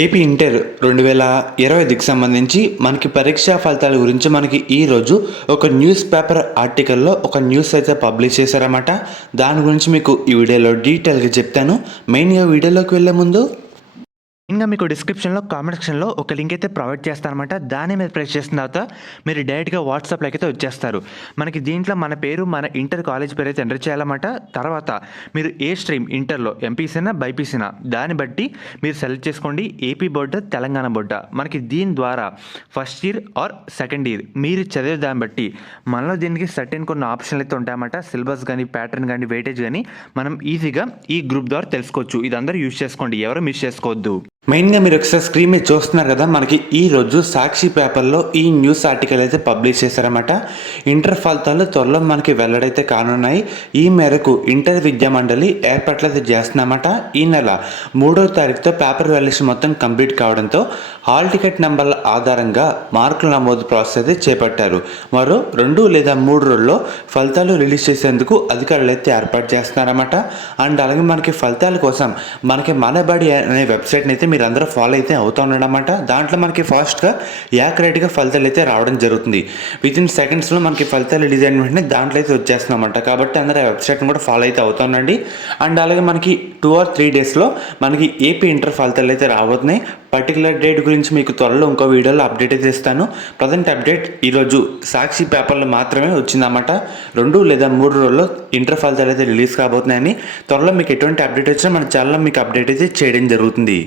AP inter 2020కి సంబంధించి మనకి పరీక్షా ఫలితాల గురించి మనకి ఈరోజు ఒక న్యూస్ పేపర్ ఆర్టికల్లో ఒక న్యూస్ అయితే పబ్లిష్ చేశారన్నమాట. దాని గురించి మీకు ఈ వీడియోలో డీటెయిల్గా చెప్తాను. మెయిన్గా వీడియోలోకి వెళ్ళే ముందు ఇంకా మీకు డిస్క్రిప్షన్లో కామెంట్ సెక్షన్లో ఒక లింక్ అయితే ప్రొవైడ్ చేస్తారనమాట. దాన్ని మీరు ప్రెస్ చేసిన తర్వాత మీరు డైరెక్ట్గా వాట్సాప్లోకి అయితే వచ్చేస్తారు. మనకి దీంట్లో మన పేరు, మన ఇంటర్ కాలేజ్ పేరు అయితే ఎంటర్ చేయాలన్నమాట. తర్వాత మీరు ఏ స్ట్రీమ్ ఇంటర్లో ఎంపీసీనా బైపీసీనా దాన్ని బట్టి మీరు సెలెక్ట్ చేసుకోండి. AP board, Telangana board. మనకి దీని ద్వారా first year are second year మీరు చదివే దాన్ని బట్టి మనలో దీనికి సర్టెన్ కొన్ని ఆప్షన్లు అయితే ఉంటాయన్నమాట. సిలబస్ కానీ, ప్యాటర్న్ కానీ, వెయిటేజ్ కానీ మనం ఈజీగా ఈ గ్రూప్ ద్వారా తెలుసుకోవచ్చు. ఇది అందరూ యూజ్ చేసుకోండి, ఎవరు మిస్ చేసుకోవద్దు. మెయిన్గా మీరు ఒకసారి స్క్రీన్ మీద చూస్తున్నారు కదా, మనకి ఈరోజు సాక్షి పేపర్లో ఈ న్యూస్ ఆర్టికల్ అయితే పబ్లిష్ చేశారన్నమాట. ఇంటర్ ఫలితాలు త్వరలో మనకి వెల్లడైతే కానున్నాయి. ఈ మేరకు ఇంటర్ విద్యా మండలి ఏర్పాట్లు అయితే చేస్తున్నామట. ఈ నెల 3వ తారీఖుతో పేపర్ వాల్యుయేషన్ మొత్తం కంప్లీట్ కావడంతో హాల్ టికెట్ నెంబర్ల ఆధారంగా మార్కుల నమోదు ప్రాసెస్ అయితే చేపట్టారు. మరో 2 లేదా 3 రోజుల్లో ఫలితాలు రిలీజ్ చేసేందుకు అధికారులు అయితే ఏర్పాటు చేస్తున్నారన్నమాట. అండ్ అలాగే మనకి ఫలితాల కోసం మనకి మనబడి అనే వెబ్సైట్ని అయితే మీరు అందరూ ఫాలో అయితే అవుతూ ఉండడమాట. దాంట్లో మనకి ఫాస్ట్గా యాక్యురేట్గా ఫలితాలు అయితే రావడం జరుగుతుంది. వితిన్ సెకండ్స్లో మనకి ఫలితాలు రిలీజ్ అయిన వెంటనే దాంట్లో అయితే వచ్చేస్తున్నామంట. కాబట్టి అందరూ ఆ వెబ్సైట్ని కూడా ఫాలో అయితే అవుతూ ఉండండి. అండ్ అలాగే మనకి 2 or 3 డేస్లో మనకి ఏపీ ఇంటర్ ఫలితాలు అయితే రాబోతున్నాయి. పర్టికులర్ డేట్ గురించి మీకు త్వరలో ఇంకో వీడియోలో అప్డేట్ అయితే ఇస్తాను. ప్రజెంట్ అప్డేట్ ఈరోజు సాక్షి పేపర్లో మాత్రమే వచ్చిందన్నమాట. 2 లేదా 3 రోజుల్లో ఇంటర్ ఫలితాలు అయితే రిలీజ్ కాబోతున్నాయని. త్వరలో మీకు ఎటువంటి అప్డేట్ వచ్చినా మన ఛానల్లో మీకు అప్డేట్ అయితే చేయడం జరుగుతుంది.